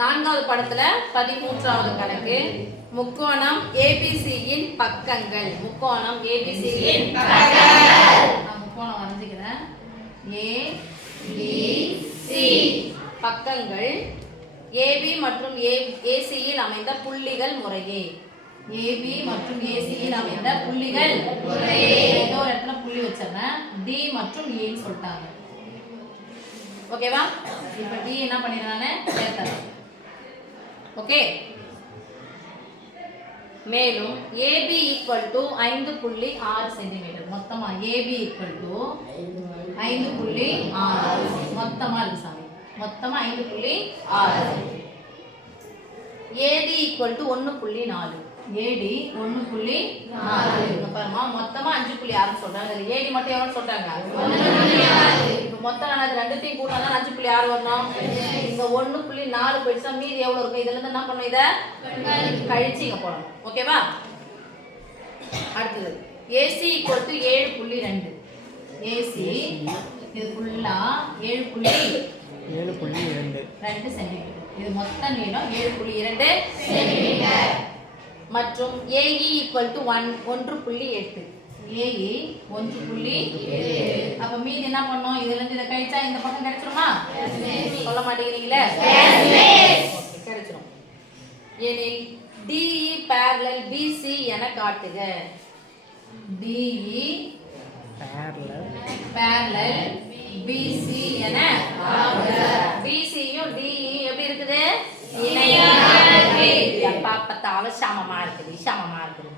நான்காவது படத்துல 13வது கணக்கு. முக்கோணம் ஏபிசியின் பக்கங்கள். முக்கோணம் ஏபிசியின் பக்கங்கள். நான் முக்கோணம் வரைஞ்சிக்கிறேன். ஏபிசி பக்கங்கள் ஏபி மற்றும் ஏசியில் அமைந்த புள்ளிகள் முறையே. ஏபி மற்றும் ஏசியில் அமைந்த புள்ளிகள் முறையே. ஏதோ ஒரு இடத்துல புள்ளி வச்சிருந்தேன். டி மற்றும் ஏன்னு சொல்லிட்டாங்க. ஓகேவா? இப்ப டி என்ன பண்ணிடுறானே சேர்த்தறேன். ஓகே. மேலும் AB = 5.6 சென்டிமீட்டர். மொத்தமா AB = 5.6 மொத்தமா இருக்கு சாமி. மொத்தமா 5.6. AD = 1.4. AD 1.4. பாருமா மொத்தமா 5.6 சொல்றாங்க. AD மட்டும் எவ்வளவு சொல்றாங்க? 1.4. இப்போ மொத்தம் நான் ரெண்டுத்தையும் கூட்டினா 5.6 வரணும். இங்க 1.4 போயிடுச்சா மீதி எவ்வளவு இருக்கும்? இதல இருந்து என்ன பண்ணனும்? இத கழிச்சிங்க போடணும். ஓகேவா? அடுத்து AC = 7.2. AC இது ஃபுல்லா 7.2 சென்டிமீட்டர். இது மொத்த நீளம் 7.2 சென்டிமீட்டர். மற்றும் AE = 1.8. AE 1.8. அப்ப மீதி என்ன பண்ணனும்? இதல இருந்து இத கழிச்சா இந்த பக்கம் கிடைச்சிருமா? சொல்ல மாட்டீங்களே. கிடைச்சிரும். எனில் DE parallel BC என காட்டுக. DE parallel BC என காட்டுக. BC யும் DE எப்படி இருக்குது? இணையாக இருக்கு. அப்பா பத்தாவ சமமா இருக்குது. சமமா இருக்குது.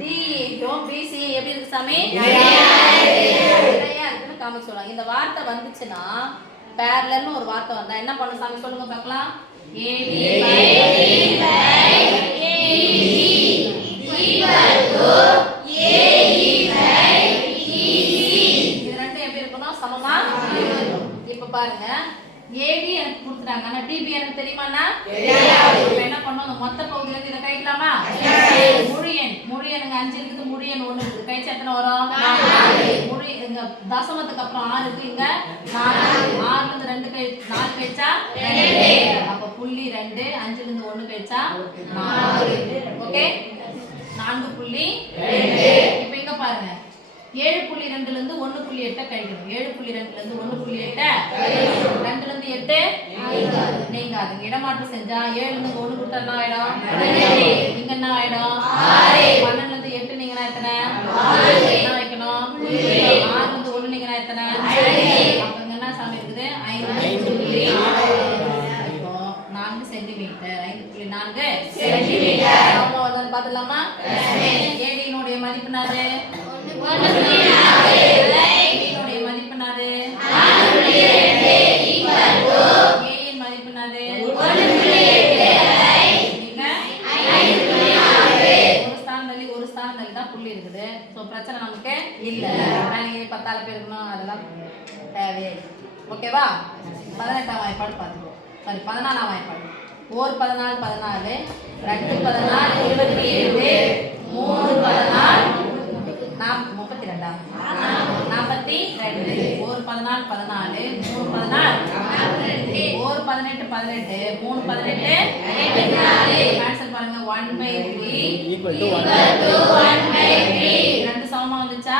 DE யும் BC எப்படி இருக்கு சாமி? இணையா இருக்குன்னு காமிக்க சொல்றாங்க. இந்த வார்த்தை வந்துச்சுனா parallelனு ஒரு வார்த்தை வந்தா என்ன பண்ணனும் சாமி சொல்லுங்க பார்க்கலாம். AD இப்ப பாருங்க AD எனக்கு கொடுத்துட்டாங்க. ஆனா DB எனக்கு தெரியுமாண்ணா? தெரியாது. இப்போ என்ன பண்ணனும்? மொத்த பகுதியில இருந்து இத கழிக்கலாமா? முழு எண் 5 இருக்குது. முழு எண் 1 இருக்குது. கழிச்சா எத்தனை வரும்? 4. முழு இங்க தசமத்துக்கு அப்புறம் 6 இருக்கு. இங்க 4. 6ல இருந்து 4 கழிச்சா 2. அப்ப புள்ளி 2. 5ல இருந்து 1 கழிச்சா 4. ஓகே? 4.2. இப்போ இங்க பாருங்க 7.2ல இருந்து 1.8 கழிக்கணும். 7.2ல இருந்து 1.8 கழிக்கணும். 2ல இருந்து 8 நீங்காது. இடமாற்றம் செஞ்சா 7ல இருந்து 1 கூட்டா என்ன ஆயிடும்? 12. இங்க என்ன ஆயிடும்? 6. 12ல இருந்து 8 நீங்கனா எத்தனை? 4. என்ன வைக்கணும்? 6ல இருந்து 1 நீங்கனா எத்தனை? 5. அப்ப இங்க என்ன சாமி இருக்குது? 5.4. இப்போ 4 சென்டிமீட்டர். 5.4 சென்டிமீட்டர். நம்ம வந்து பாத்துலாமா? AD னுடைய மதிப்பு என்னது? 1.4. இதனுடைய மதிப்பு என்னது? 4.2 = A இன் மதிப்பு என்னது? 1.8. நீங்க 5.4. ஒரு ஸ்தானம் தள்ளி தான் புள்ளி இருக்குது. சோ பிரச்சனை நமக்கு இல்ல. நீங்க 10ஆல பெருக்கணும் அதெல்லாம் தேவையே. ஓகேவா? 18ஆம் வாய்ப்பாடு பாத்துக்கோ. சாரி 14ஆம் வாய்ப்பாடு. 1 14 14 2 14 22 3 14 32 42 1 14 14 3 14 1 18 18 3 18 24. கேன்சல் பாருங்க. 1/3 = 1/3. ரெண்டு சமமா வந்துச்சா?